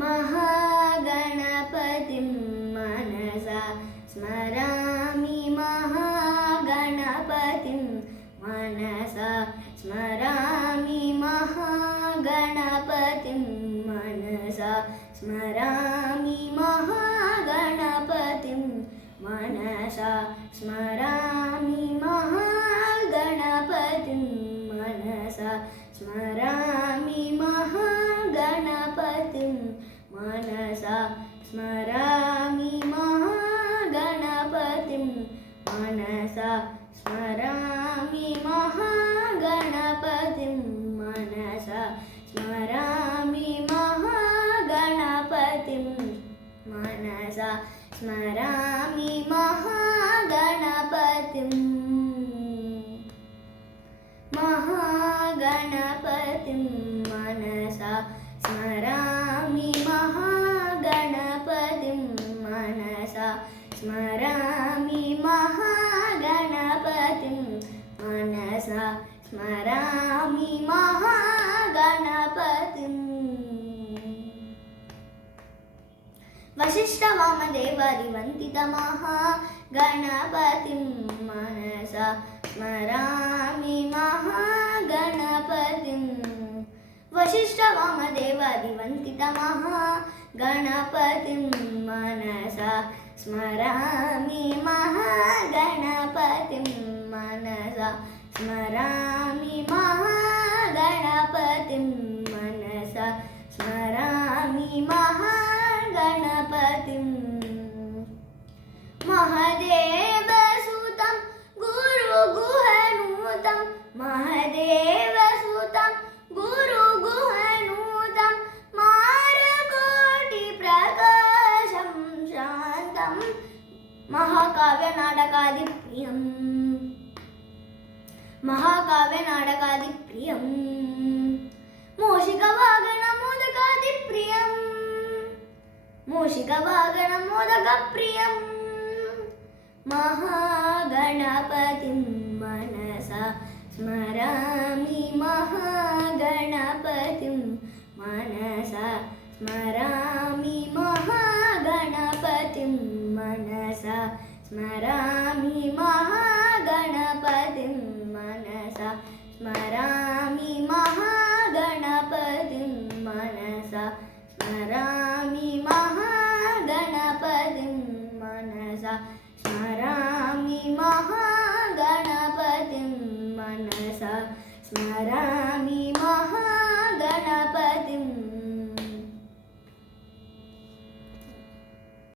महागणपतिं मनसा स्मरामि महागणपतिं मनसा स्मरामि महागणपतिं मनसा स्मरामि महागणपतिं मनसा स्मरामि महागणपतिं मनसा स्मरामि महागणपतिं मनसा स्मरामि महागणपतिं मनसा स्मरामि महागणपतिं मनसा स्मरामि महागणपतिं मनसा स्मरामि महागणपतिं मनसा स्मरामि महागणपतिं मनसा स्मरामि महागणपतिं मनसा स्मरामि महागणपतिं वसिष्ठवामदेवादिवन्दितमहागणपतिं मनसा स्मरामि महागणपतिं वसिष्ठवामदेवादिवन्दितमहागणपतिं मनसा स्मरामि महागणपतिं मनसा स्मरामि महागणपतिं मनसा स्मरामि महागणपतिं महदेवसुतं गुरुगुहनुतं महदेवसुतं गुरुगुहनुतं मारकोटिप्रकाशं शान्तं महाकाव्यनाटकादिप्रियं मूषिकवागणमोदकप्रियं महागणपतिं मनसा स्मरामि महागणपतिं मनसा स्मरामि महागणपतिं मनसा स्मरामि महागणपतिं मनसा स्मरामि महागणपतिं मनसा स्मरामि महागणपतिं मनसा स्मरामि महागणपतिं मनसा स्मरामि